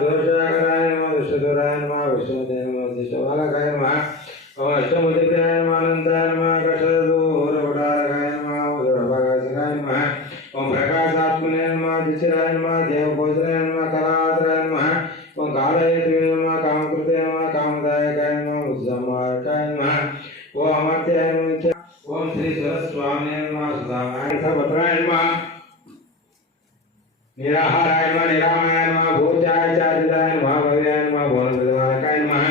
దోషాకరాయ నమ దుష్టదురాయ నమ విష్ణుదే నమ దిష్టబాలకాయ నమ ఓం అష్టముదికాయ నమ ओम श्री सरस्वामी नमः सुधामाय सपत्राय नमः निराहाराय नमः निरामाय नमः भोजाय चारिताय नमः भव्याय नमः भुवनविदारकाय नमः।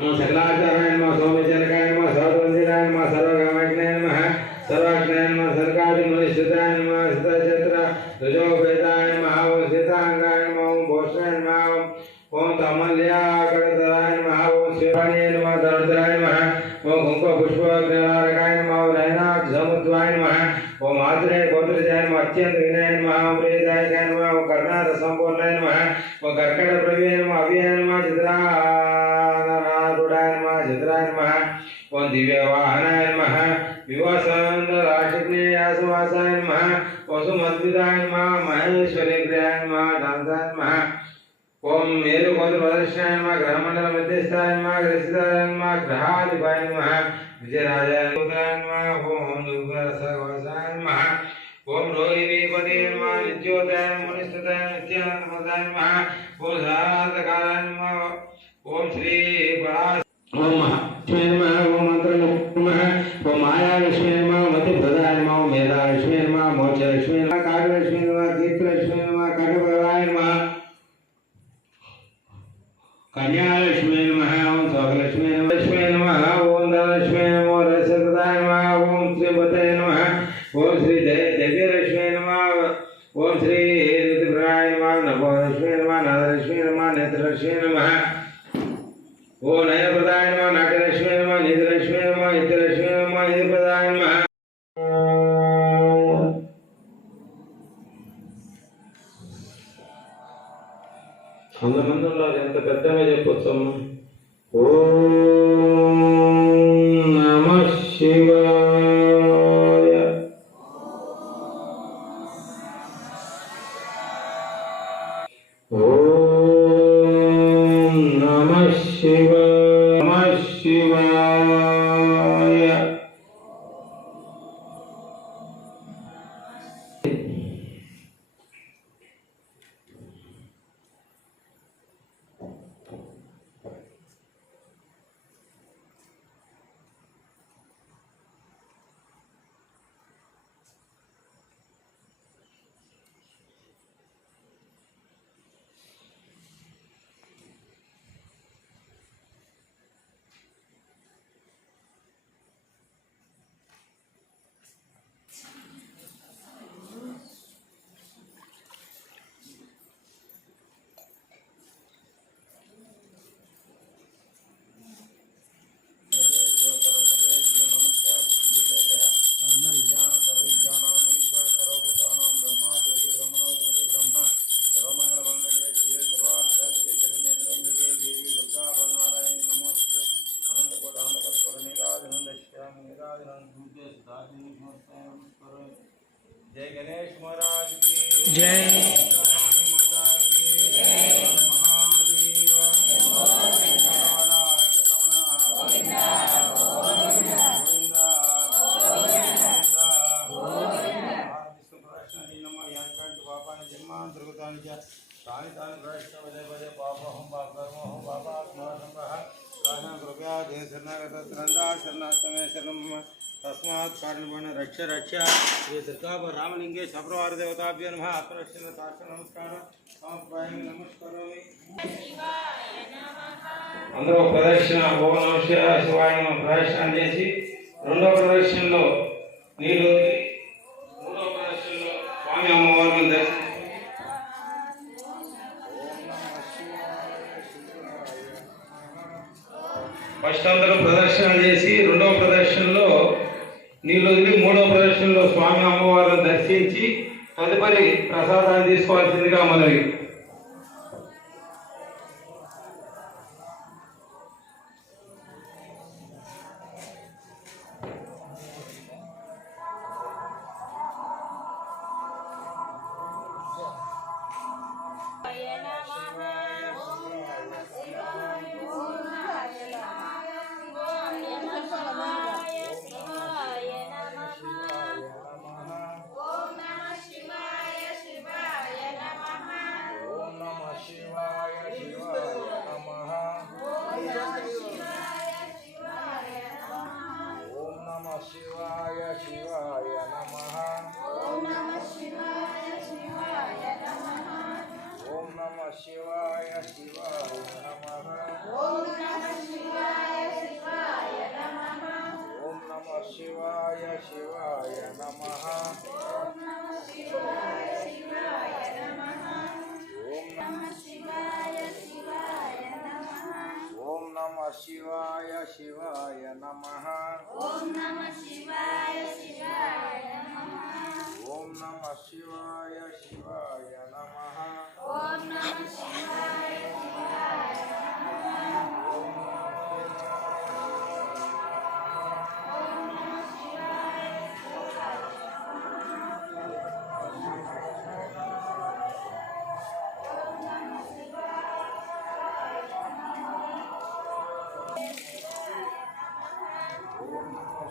नमः सकलाचाराय नमः सोमचरकाय नमः सर्ववंदिराय नमः सर्वगामज्ञाय नमः सर्वाज्ञाय नमः सर्गादि मनुष्यताय గోత్రజాయ నమ అత్యంత వినయ నమ ఓం ప్రియదాయకాయ నమ ఓం కర్ణాట సంపూర్ణాయ నమ ఓం కర్కట ప్రవీయ నమ అవ్యయ నమ చిత్రానారుడాయ నమ చిత్రాయ నమ ఓం దివ్యవాహనాయ నమ వివాసాంతరాశిజ్ఞేయాసవాసాయ నమ ఓం సుమద్విదాయ నమ మహేశ్వరేగ్రయాయ నమ దాంతాయ నమ ఓం మేరు గోత్ర ప్రదర్శనాయ నమ గ్రహమండల మధ్యస్థాయ నమ గ్రసితాయ నమ గ్రహాధిపాయ నమ విజయరాజాయ నమ ఓం దుర్గరసవాసాయ నమ ओम रोहि वीपदेन्वानिज्योतय मुनिस्ततय नित्यमदाय महा ओम श्री परा కొంతమందిలో ఎంత పెద్దగా చెప్పొచ్చు ఓం నమ శివాయ. ఓం जय जय। तानि कृपया जय शरणागत తస్మాత్ కారణమైన రక్ష రక్ష. శ్రీ దుర్గాప రామలింగే శబ్రవారి దేవతాభ్య నమ. అప్రక్షణ నమస్కారం. సమప్రాయం నమస్కారం అందరూ ప్రదర్శన భువన శివాయన ప్రదర్శన చేసి రెండో ప్రదర్శనలో నీరు మూడో ప్రదర్శనలో స్వామి అమ్మవారిని దర్శించి ఫస్ట్ అందరూ ప్రదర్శన చేసి రెండవ ప్రదర్శనలో నీళ్ళు వదిలి మూడవ ప్రదర్శనలో స్వామి అమ్మవారిని దర్శించి తదుపరి ప్రసాదాన్ని తీసుకోవాల్సిందిగా మనవి. ಶಿವಾಯ ಶಿವಾಯ ನಮಃ ಓಂ ನಮ ಶಿವಾಯ ಶಿವಾಯ ಓಂ ನಮ ಶಿವಾಯ ಶಿವಾಯ ನಮಃ ಓಂ ನಮ ಶಿವಾಯ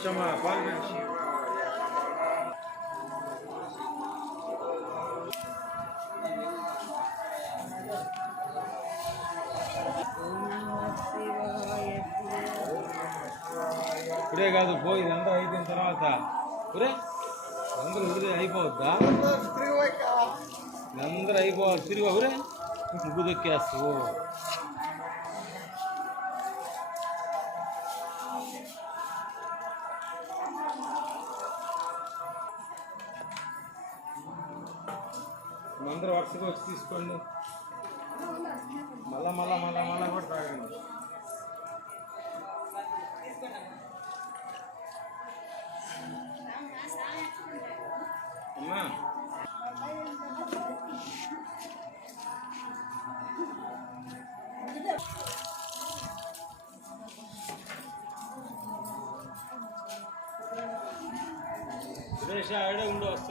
కామశ్చమ పాల్గొని శివాయ నమః ఇప్పుడే కాదు పోయి ఇదంతా అయిపోయిన తర్వాత ఇప్పుడే అందరూ ఉడితే అయిపోవద్దా అందరూ అయిపోవాలి తిరిగి ఊరే ముగ్గు దొక్కేస్తావు అందరూ వరుసగా వచ్చి తీసుకోండి. మళ్ళా మళ్ళా మళ్ళా మళ్ళా కూడా తాగండి. అమ్మా. సురేష్ ఆడే ఉండి వస్తా.